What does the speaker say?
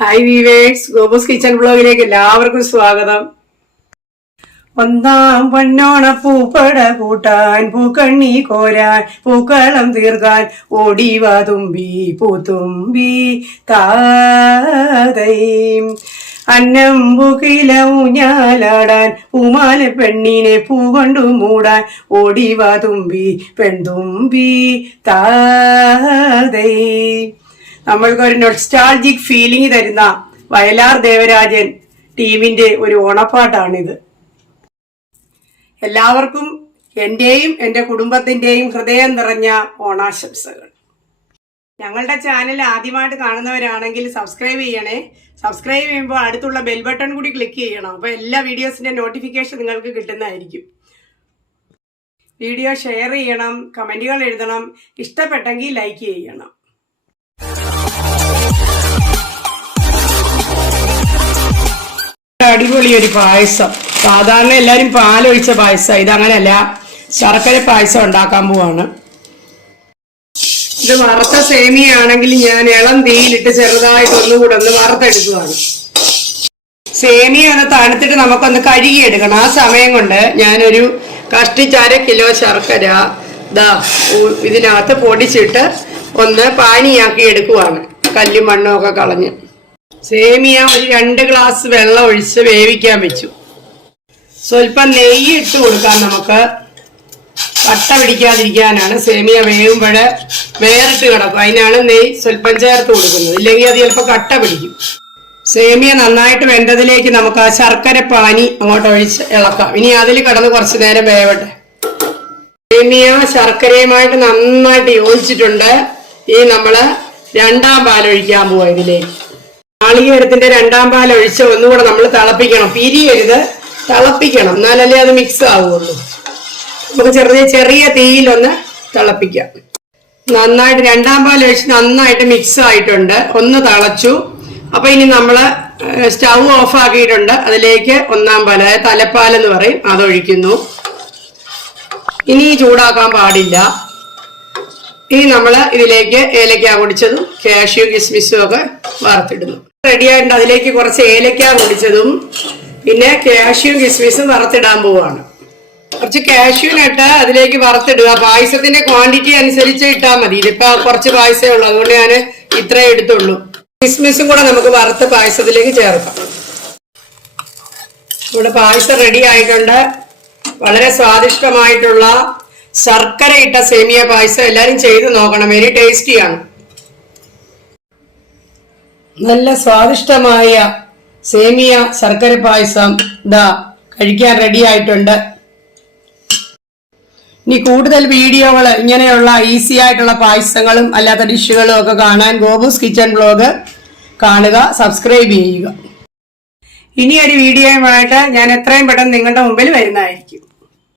Hi weavers, ഗോബൂസ് kitchen ബ്ലോഗിലേക്ക് എല്ലാവർക്കും സ്വാഗതം. ഒന്നാം പൊന്നോണ പൂപ്പട കൂട്ടാൻ, പൂക്കണ്ണി കോരാൻ, പൂക്കളം തീർക്കാൻ, ഓടിവാ തുമ്പി പൂത്തുമ്പി താതൈ. അന്നം പുകില ഊഞ്ഞാലാടാൻ, പൂമാല പെണ്ണിനെ പൂ കൊണ്ടു മൂടാൻ, ഓടിവാ തുമ്പി പെൺതുമ്പി താതൈ. നമ്മൾക്കൊരു നൊസ്റ്റാൾജിക് ഫീലിംഗ് തരുന്ന വയലാർ ദേവരാജൻ ടീമിന്റെ ഒരു ഓണപ്പാട്ടാണിത്. എല്ലാവർക്കും എന്റെയും എന്റെ കുടുംബത്തിന്റെയും ഹൃദയം നിറഞ്ഞ ഓണാശംസകൾ. ഞങ്ങളുടെ ചാനൽ ആദ്യമായിട്ട് കാണുന്നവരാണെങ്കിൽ സബ്സ്ക്രൈബ് ചെയ്യണേ. സബ്സ്ക്രൈബ് ചെയ്യുമ്പോൾ അടുത്തുള്ള ബെൽ ബട്ടൺ കൂടി ക്ലിക്ക് ചെയ്യണം. അപ്പൊ എല്ലാ വീഡിയോസിന്റെ നോട്ടിഫിക്കേഷൻ നിങ്ങൾക്ക് കിട്ടുന്നതായിരിക്കും. വീഡിയോ ഷെയർ ചെയ്യണം, കമന്റുകൾ എഴുതണം, ഇഷ്ടപ്പെട്ടെങ്കിൽ ലൈക്ക് ചെയ്യണം. അടിപൊളി ഒരു പായസം. സാധാരണ എല്ലാരും പാലൊഴിച്ച പായസം, ഇതങ്ങനല്ല, ശർക്കര പായസം ഉണ്ടാക്കാൻ പോവാണ്. ഇത് വറുത്ത സേമിയാണെങ്കിൽ ഞാൻ ഇളം തീയിലിട്ട് ചെറുതായിട്ട് ഒന്നുകൂടെ ഒന്ന് വറുത്തെടുക്കുകയാണ്. സേമിയ ഒന്ന് തണുത്തിട്ട് നമുക്കൊന്ന് കഴുകിയെടുക്കണം. ആ സമയം കൊണ്ട് ഞാനൊരു കഷ്ടിച്ച് 1 കിലോ ശർക്കര ഇതിനകത്ത് പൊടിച്ചിട്ട് ഒന്ന് പാനിയാക്കി എടുക്കുവാണ്, കല്ലും മണ്ണും ഒക്കെ കളഞ്ഞ്. സേമിയ ഒരു 2 ഗ്ലാസ് വെള്ളം ഒഴിച്ച് വേവിക്കാൻ വെച്ചു. സ്വല്പം നെയ്യ് ഇട്ട് കൊടുക്കാം, നമുക്ക് കട്ട പിടിക്കാതിരിക്കാനാണ്. സേമിയ വേവുമ്പോഴ് വേറിട്ട് കിടക്കും, അതിനാണ് നെയ്യ് സ്വല്പം ചേർത്ത് കൊടുക്കുന്നത്. ഇല്ലെങ്കിൽ അത് ചിലപ്പോൾ കട്ട പിടിക്കും. സേമിയ നന്നായിട്ട് വെന്തതിലേക്ക് നമുക്ക് ആ ശർക്കര പാനി അങ്ങോട്ട് ഒഴിച്ച് ഇളക്കാം. ഇനി അതിൽ കിടന്ന് കുറച്ചു നേരം വേവട്ടെ. സേമിയ ശർക്കരയുമായിട്ട് നന്നായിട്ട് യോജിച്ചിട്ടുണ്ട്. ഈ നമ്മള് 2ാം പാൽ ഒഴിക്കാൻ പോവാ. ഇതിലേക്ക് നാളികേരത്തിന്റെ 2ാം പാൽ ഒഴിച്ച് ഒന്നുകൂടെ നമ്മൾ തിളപ്പിക്കണം. പിരിയരുത്, തിളപ്പിക്കണം, എന്നാലല്ലേ അത് മിക്സ് ആവുള്ളൂ. നമുക്ക് ചെറിയ തീയിലൊന്ന് തിളപ്പിക്കാം. നന്നായിട്ട് 2ാം പാൽ ഒഴിച്ച് നന്നായിട്ട് മിക്സ് ആയിട്ടുണ്ട്, ഒന്ന് തിളച്ചു. അപ്പൊ ഇനി നമ്മള് സ്റ്റൗ ഓഫ് ആക്കിയിട്ടുണ്ട്. അതിലേക്ക് 1ാം പാൽ, അതായത് തലപ്പാൽ എന്ന് പറയും, അതൊഴിക്കുന്നു. ഇനി ചൂടാക്കാൻ പാടില്ല. ഇനി നമ്മള് ഇതിലേക്ക് ഏലക്ക പൊടിച്ചതും കാഷ്യൂ കിസ്മിസും ഒക്കെ വറുത്തിടുന്നു. റെഡി ആയിട്ടുണ്ട്. അതിലേക്ക് കുറച്ച് ഏലക്ക പൊടിച്ചതും പിന്നെ കാഷ്യൂ കിസ്മിസും വറുത്തിടാൻ പോവാണ്. കുറച്ച് കാഷ്യൂനിട്ട് അതിലേക്ക് വറുത്തിടുക. പായസത്തിന്റെ ക്വാണ്ടിറ്റി അനുസരിച്ച് ഇട്ടാൽ മതി. ഇതിപ്പോ കുറച്ച് പായസമേ ഉള്ളൂ, അതുകൊണ്ട് ഞാൻ ഇത്രേ എടുത്തുള്ളൂ. കിസ്മിസും കൂടെ നമുക്ക് വറുത്ത് പായസത്തിലേക്ക് ചേർക്കാം. ഇവിടെ പായസം റെഡി ആയിട്ടുണ്ട്. വളരെ സ്വാദിഷ്ടമായിട്ടുള്ള ശർക്കര ഇട്ട സേമിയ പായസം എല്ലാരും ചെയ്ത് നോക്കണം, വെരി ടേസ്റ്റിയാണ്. നല്ല സ്വാദിഷ്ടമായ സേമിയ ശർക്കര പായസം കഴിക്കാൻ റെഡി ആയിട്ടുണ്ട്. ഇനി കൂടുതൽ വീഡിയോകൾ ഇങ്ങനെയുള്ള ഈസി ആയിട്ടുള്ള പായസങ്ങളും അല്ലാത്ത ഡിഷുകളും ഒക്കെ കാണാൻ ഗോബൂസ് കിച്ചൺ ബ്ലോഗ് കാണുക, സബ്സ്ക്രൈബ് ചെയ്യുക. ഇനി ഒരു വീഡിയോയുമായിട്ട് ഞാൻ എത്രയും പെട്ടെന്ന് നിങ്ങളുടെ മുമ്പിൽ വരുന്നതായിരിക്കും.